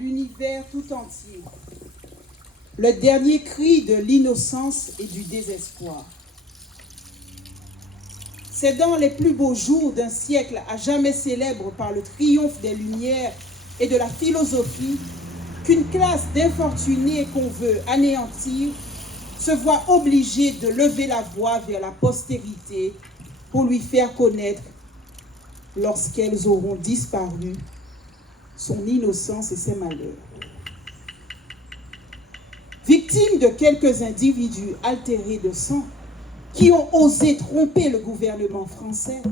l'univers tout entier. Le dernier cri de l'innocence et du désespoir. C'est dans les plus beaux jours d'un siècle à jamais célèbre par le triomphe des Lumières et de la philosophie qu'une classe d'infortunés qu'on veut anéantir se voit obligée de lever la voix vers la postérité pour lui faire connaître, lorsqu'elles auront disparu, son innocence et ses malheurs. Victime de quelques individus altérés de sang qui ont osé tromper le gouvernement français,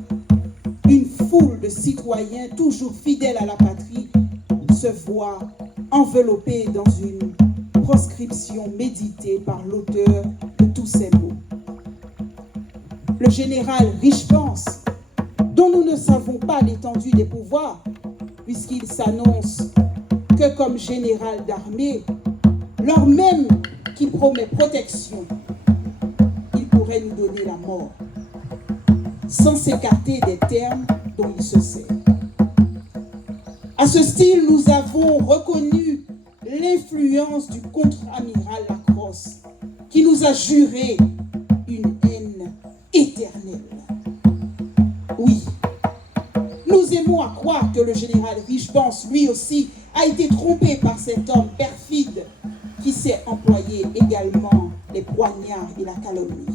une foule de citoyens toujours fidèles à la patrie se voit enveloppée dans une proscription méditée par l'auteur de tous ces mots. Le général Richepens, dont nous ne savons pas l'étendue des pouvoirs, puisqu'il s'annonce que comme général d'armée, lors même qu'il promet protection, il pourrait nous donner la mort, sans s'écarter des termes dont il se sert. À ce style, nous avons reconnu l'influence du contre-amiral Lacrosse, qui nous a juré une haine éternelle. Oui, nous aimons à croire que le général Richepens, lui aussi, a été trompé par cet homme perfide qui sait employer également les poignards et la calomnie.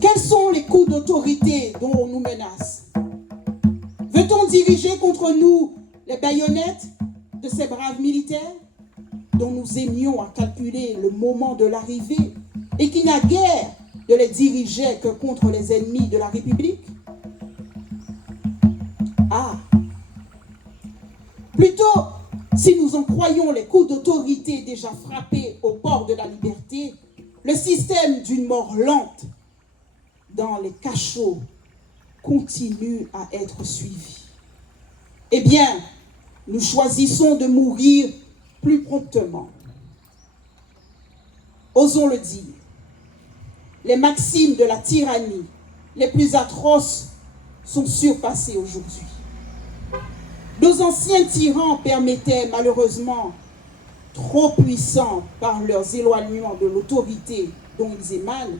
Quels sont les coups d'autorité dont on nous menace? Veut-on diriger contre nous les baïonnettes de ces braves militaires dont nous aimions à calculer le moment de l'arrivée et qui n'a guère de les diriger que contre les ennemis de la République? Ah! Plutôt, si nous en croyons les coups d'autorité déjà frappés au port de la liberté, le système d'une mort lente dans les cachots continue à être suivi. Eh bien, nous choisissons de mourir plus promptement. Osons le dire, les maximes de la tyrannie les plus atroces sont surpassées aujourd'hui. Nos anciens tyrans permettaient malheureusement, trop puissants par leurs éloignements de l'autorité dont ils émanent,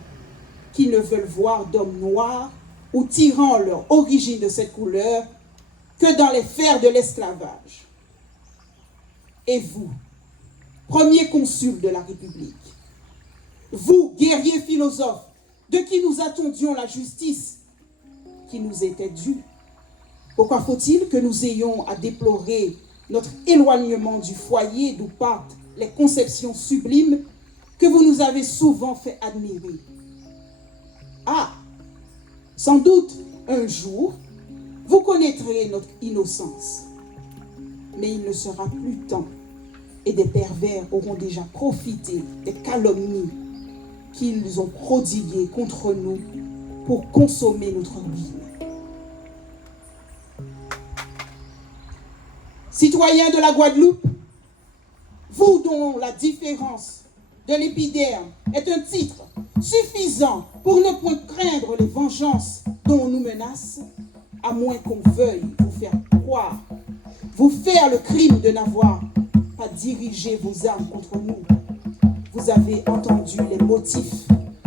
qu'ils ne veulent voir d'hommes noirs ou tirant leur origine de cette couleur que dans les fers de l'esclavage. Et vous, premier consul de la République, vous, guerriers philosophes, de qui nous attendions la justice qui nous était due, pourquoi faut-il que nous ayons à déplorer notre éloignement du foyer d'où partent les conceptions sublimes que vous nous avez souvent fait admirer? Ah, sans doute, un jour, vous connaîtrez notre innocence. Mais il ne sera plus temps et des pervers auront déjà profité des calomnies qu'ils ont prodiguées contre nous pour consommer notre ruine. Citoyens de la Guadeloupe, vous dont la différence de l'épiderme est un titre suffisant pour ne point craindre les vengeances dont on nous menace, à moins qu'on veuille vous faire croire, vous faire le crime de n'avoir pas dirigé vos armes contre nous. Vous avez entendu les motifs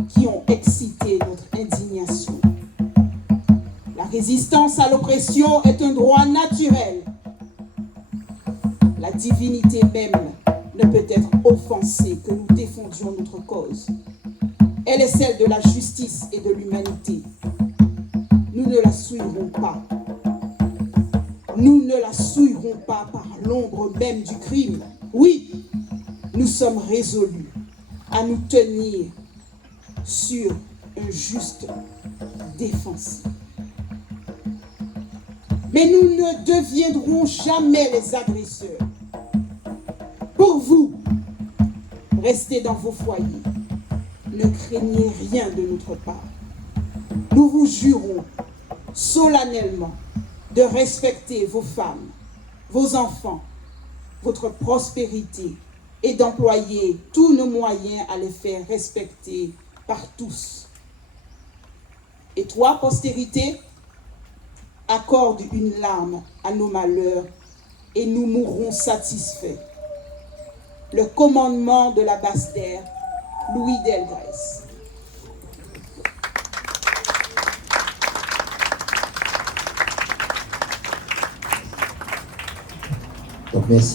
qui ont excité notre indignation. La résistance à l'oppression est un droit naturel. La divinité même ne peut être offensée que nous défendions notre cause. Elle est celle de la justice et de l'humanité. Nous ne la souillerons pas. Nous ne la souillerons pas par l'ombre même du crime. Oui, nous sommes résolus à nous tenir sur un juste défensif. Mais nous ne deviendrons jamais les agresseurs. Pour vous, restez dans vos foyers. Ne craignez rien de notre part. Nous vous jurons solennellement de respecter vos femmes, vos enfants, votre prospérité et d'employer tous nos moyens à les faire respecter par tous. Et toi, postérité, accorde une larme à nos malheurs et nous mourrons satisfaits. Le commandement de la Basse-Terre, Louis Delgrès. Donc merci.